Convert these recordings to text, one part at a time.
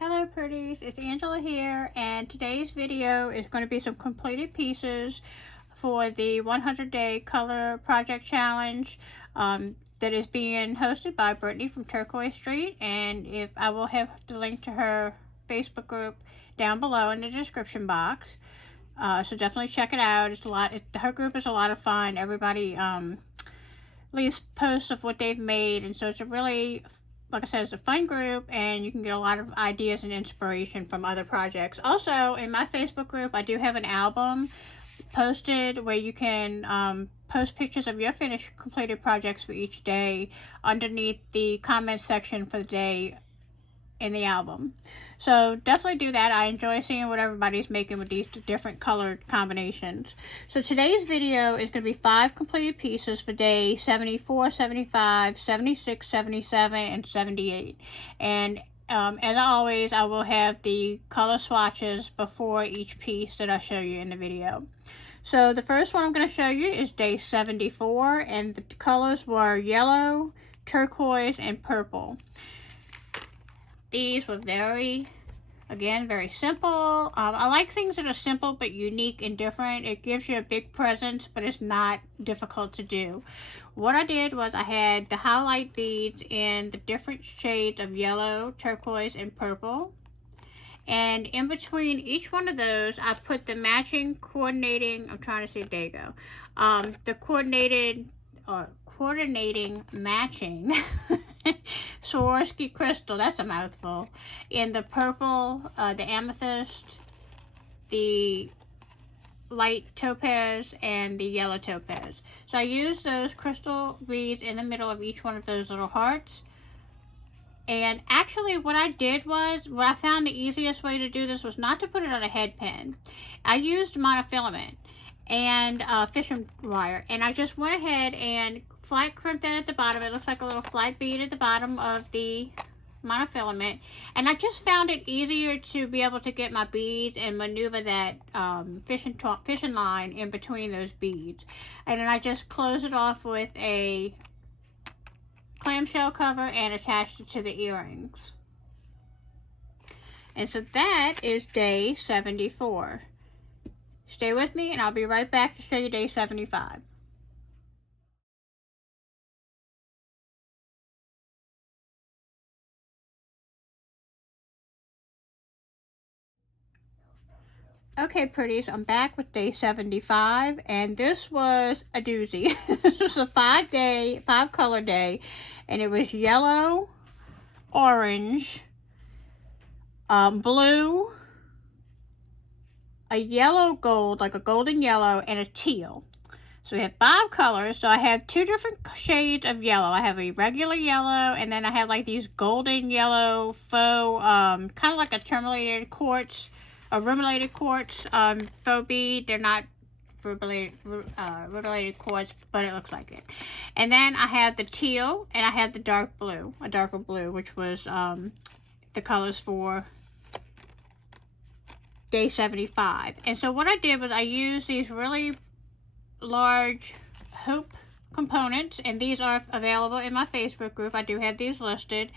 Hello Pretties, it's Angela here, and today's video is going to be some completed pieces for the 100-day color project challenge that is being hosted by Brittany from Turquoise Street. And if I will have the link to her Facebook group down below in the description box, so definitely check it out. Her group is a lot of fun. Everybody leaves posts of what they've made, and so it's a really, like I said, it's a fun group, and you can get a lot of ideas and inspiration from other projects. Also, in my Facebook group, I do have an album posted where you can post pictures of your finished completed projects for each day underneath the comment section for the day in the album. So definitely do that. I enjoy seeing what everybody's making with these different colored combinations. So today's video is going to be 5 completed pieces for day 74, 75, 76, 77, and 78. And as always, I will have the color swatches before each piece that I show you in the video. So the first one I'm going to show you is day 74, and the colors were yellow, turquoise, and purple. These were very simple. I like things that are simple but unique and different. It gives you a big presence, but it's not difficult to do. What I did was I had the highlight beads in the different shades of yellow, turquoise, and purple. And in between each one of those, I put the matching coordinating, the coordinating matching Swarovski crystal, that's a mouthful, in the purple, the amethyst, the light topaz, and the yellow topaz. So I used those crystal beads in the middle of each one of those little hearts. And actually what I did was, what I found the easiest way to do this was not to put it on a head pin. I used monofilament and fishing wire, and I just went ahead and flat crimped that at the bottom. It looks like a little flat bead at the bottom of the monofilament, and I just found it easier to be able to get my beads and maneuver that fishing line in between those beads. And then I just closed it off with a clamshell cover and attached it to the earrings. And so that is day 74. Stay with me and I'll be right back to show you day 75. Okay, pretties, I'm back with day 75, and this was a doozy. This was a 5-color day, and it was yellow, orange, blue, a yellow gold, like a golden yellow, and a teal. So we have 5 colors. So I have 2 different shades of yellow. I have a regular yellow, and then I have like these golden yellow faux, kind of like a remunerated quartz faux bead. They're not rubulated quartz, but it looks like it. And then I have the teal, and I have the dark blue, a darker blue, which was the colors for day 75. And so what I did was I used these really large hoop components, and these are available in my Facebook group. I do have these listed.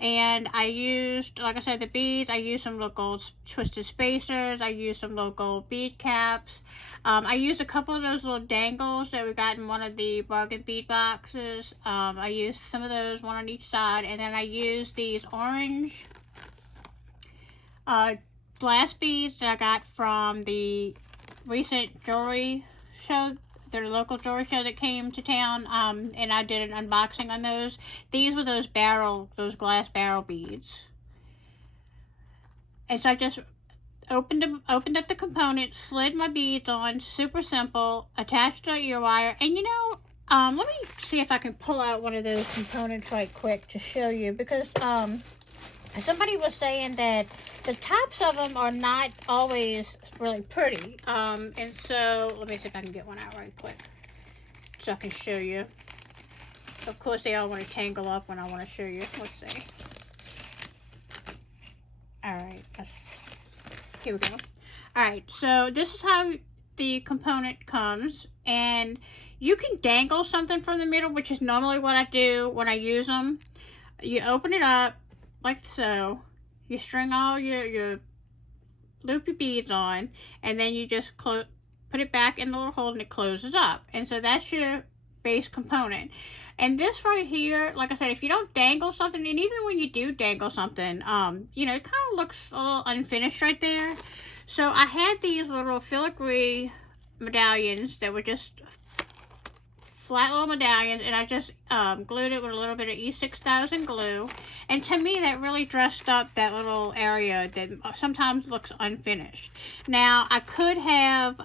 And I used, like I said, the beads. I used some little gold twisted spacers. I used some little gold bead caps. I used a couple of those little dangles that we got in one of the bargain bead boxes. I used some of those, one on each side. And then I used these orange glass beads that I got from the recent jewelry show, the local jewelry show that came to town, and I did an unboxing on those. These were those glass barrel beads. And so I just opened up the component, slid my beads on, super simple, attached to ear wire. And you know, let me see if I can pull out one of those components right quick to show you, because somebody was saying that the tops of them are not always really pretty. And so let me see if I can get one out right quick so I can show you. Of course, they all want to tangle up when I want to show you. Let's see. Alright, here we go. Alright, so this is how the component comes, and you can dangle something from the middle, which is normally what I do when I use them. You open it up like so, You string all your loopy beads on, and then you just put it back in the little hole and it closes up. And so that's your base component. And this right here, like I said, if you don't dangle something, and even when you do dangle something, you know, it kind of looks a little unfinished right there. So I had these little filigree medallions that were just flat little medallions, and I just glued it with a little bit of E6000 glue. And to me, that really dressed up that little area that sometimes looks unfinished. Now, I could have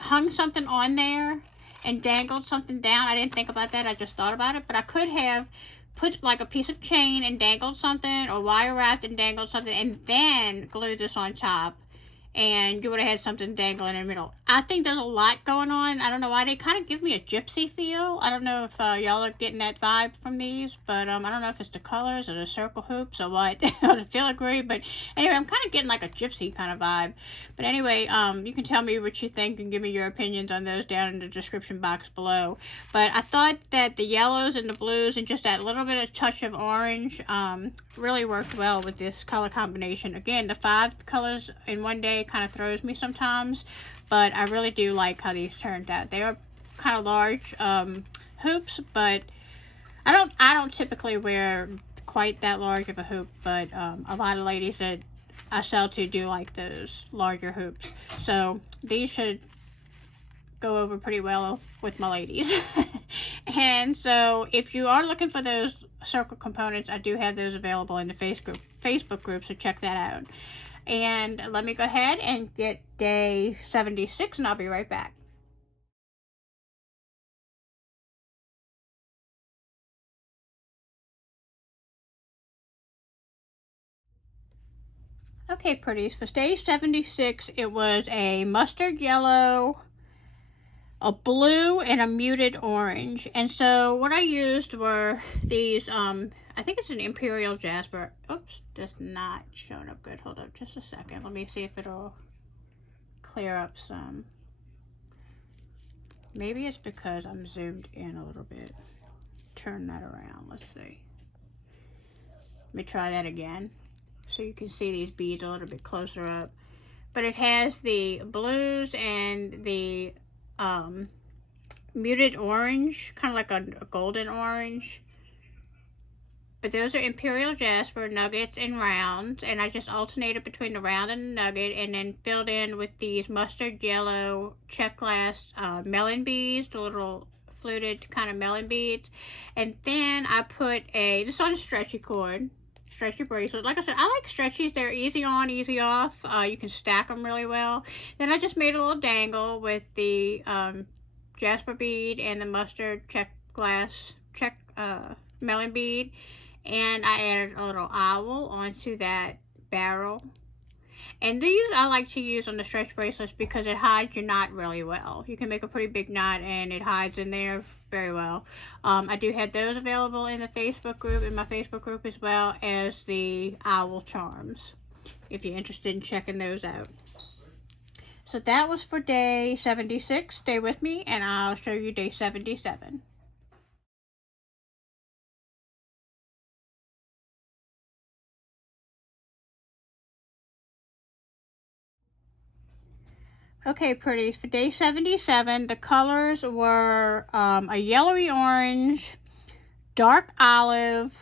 hung something on there and dangled something down. I didn't think about that. I just thought about it. But I could have put like a piece of chain and dangled something, or wire wrapped and dangled something, and then glued this on top. And you would have had something dangling in the middle. I think there's a lot going on. I don't know why. They kind of give me a gypsy feel. I don't know if y'all are getting that vibe from these, but I don't know if it's the colors or the circle hoops or what, or the filigree. But anyway, I'm kind of getting like a gypsy kind of vibe. But anyway, you can tell me what you think and give me your opinions on those down in the description box below. But I thought that the yellows and the blues and just that little bit of touch of orange really worked well with this color combination. Again, the 5 colors in one day kind of throws me sometimes, but I really do like how these turned out. They are kind of large hoops, but I don't typically wear quite that large of a hoop, but a lot of ladies that I sell to do like those larger hoops, so these should go over pretty well with my ladies. And so if you are looking for those circle components, I do have those available in the Facebook group, so check that out. And let me go ahead and get day 76, and I'll be right back. Okay, pretties, for day 76, it was a mustard yellow, a blue, and a muted orange. And so what I used were these, I think it's an Imperial Jasper. Oops, that's not showing up good. Hold up just a second. Let me see if it'll clear up some. Maybe it's because I'm zoomed in a little bit. Turn that around. Let's see. Let me try that again so you can see these beads a little bit closer up. But it has the blues and the muted orange, kind of like a golden orange. But those are Imperial Jasper nuggets and rounds, and I just alternated between the round and the nugget, and then filled in with these mustard yellow check glass melon beads, the little fluted kind of melon beads. And then I put this on a stretchy cord, stretchy bracelet. Like I said, I like stretchies. They're easy on, easy off. You can stack them really well. Then I just made a little dangle with the jasper bead and the mustard check glass melon bead. And I added a little owl onto that barrel. And these I like to use on the stretch bracelets because it hides your knot really well. You can make a pretty big knot and it hides in there very well. I do have those available in the Facebook group, in my Facebook group, as well as the owl charms, if you're interested in checking those out. So that was for day 76. Stay with me and I'll show you day 77. Okay, pretties, for day 77, the colors were a yellowy orange, dark olive,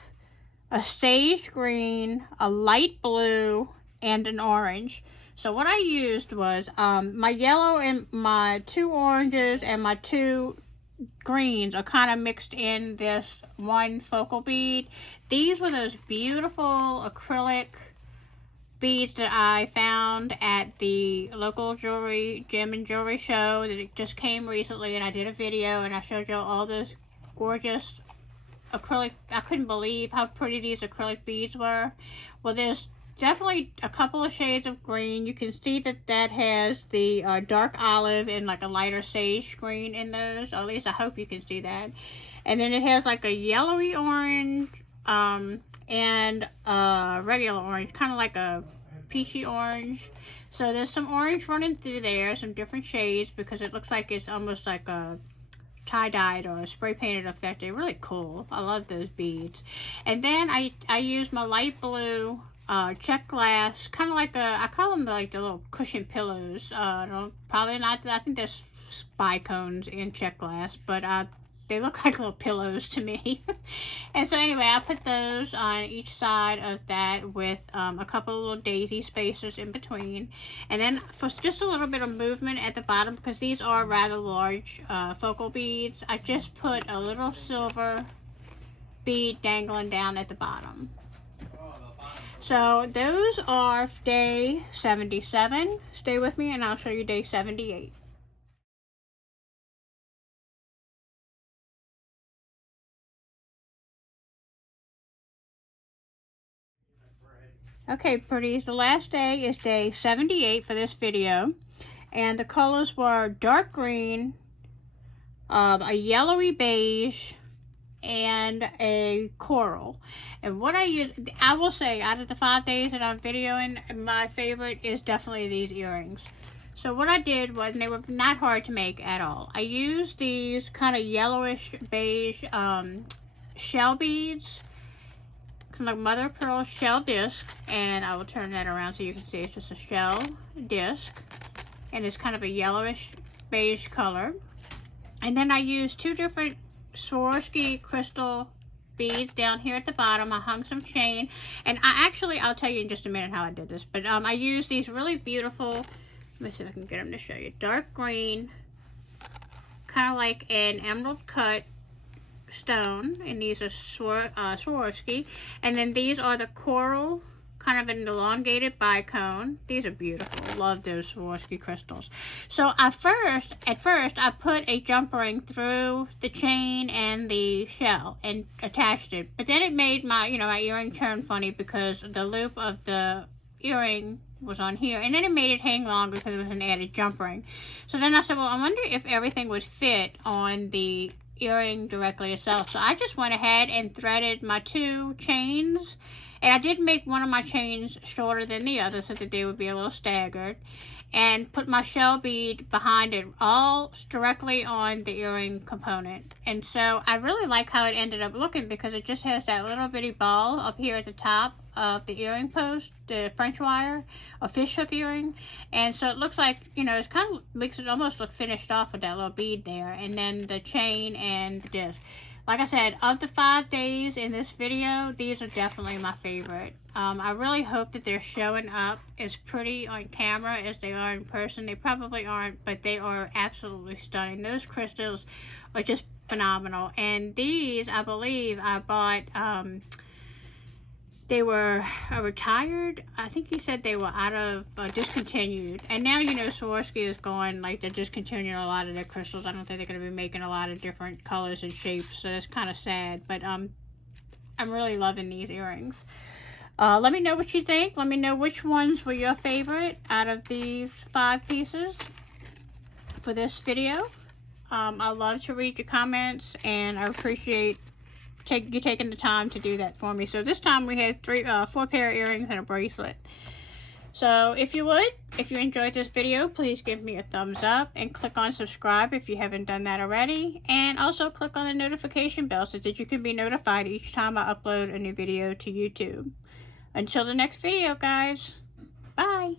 a sage green, a light blue, and an orange. So what I used was my yellow and my 2 oranges and my 2 greens are kind of mixed in this one focal bead. These were those beautiful acrylic beads that I found at the local gem and jewelry show that it just came recently, and I did a video and I showed you all those gorgeous acrylic. I couldn't believe how pretty these acrylic beads were. Well, there's definitely a couple of shades of green. You can see that has the dark olive and like a lighter sage green in those, or at least I hope you can see that. And then it has like a yellowy orange and a regular orange, kind of like a peachy orange. So there's some orange running through there, some different shades, because it looks like it's almost like a tie-dyed or a spray painted effect. They're really cool. I love those beads. And then I used my light blue check glass, kind of like I call them like the little cushion pillows. Probably not, I think there's spy cones in check glass, but they look like little pillows to me. And so anyway, I put those on each side of that with a couple of little daisy spacers in between. And then for just a little bit of movement at the bottom, because these are rather large focal beads, I just put a little silver bead dangling down at the bottom. So those are day 77. Stay with me and I'll show you day 78. Okay, pretties, the last day is day 78 for this video, and the colors were dark green, a yellowy beige, and a coral. And what I will say, out of the 5 days that I'm videoing, my favorite is definitely these earrings. So what I did was, and they were not hard to make at all, I used these kind of yellowish beige shell beads, kind of like mother of pearl shell disc, and I will turn that around so you can see it's just a shell disc, and it's kind of a yellowish beige color. And then I used 2 different Swarovski crystal beads down here at the bottom. I hung some chain, and I'll tell you in just a minute how I did this, but I used these really beautiful, let me see if I can get them to show you, dark green, kind of like an emerald cut stone, and these are Swarovski, and then these are the coral, kind of an elongated bicone. These are beautiful. Love those Swarovski crystals. So at first I put a jump ring through the chain and the shell and attached it, but then it made my my earring turn funny because the loop of the earring was on here, and then it made it hang longer because it was an added jump ring. So then I said, well, I wonder if everything would fit on the earring directly itself. So I just went ahead and threaded my 2 chains, and I did make one of my chains shorter than the other so that they would be a little staggered, and put my shell bead behind it all directly on the earring component. And so I really like how it ended up looking, because it just has that little bitty ball up here at the top of the earring post, the French wire or fish hook earring, and so it looks like, it's kind of makes it almost look finished off with that little bead there, and then the chain and the disc. Like I said, of the 5 days in this video, these are definitely my favorite. I really hope that they're showing up as pretty on camera as they are in person. They probably aren't, but they are absolutely stunning. Those crystals are just phenomenal. And these, I believe, I bought, they were retired. I think he said they were out of discontinued, and now Swarovski is going, like, they're discontinuing a lot of their crystals. I don't think they're going to be making a lot of different colors and shapes, so that's kind of sad. But I'm really loving these earrings. Let me know what you think. Let me know which ones were your favorite out of these 5 pieces for this video. I love to read your comments, and I appreciate you taking the time to do that for me. So this time we had 4 pair of earrings and a bracelet. So if you enjoyed this video, please give me a thumbs up and click on subscribe if you haven't done that already, and also click on the notification bell so that you can be notified each time I upload a new video to YouTube. Until the next video, guys, bye.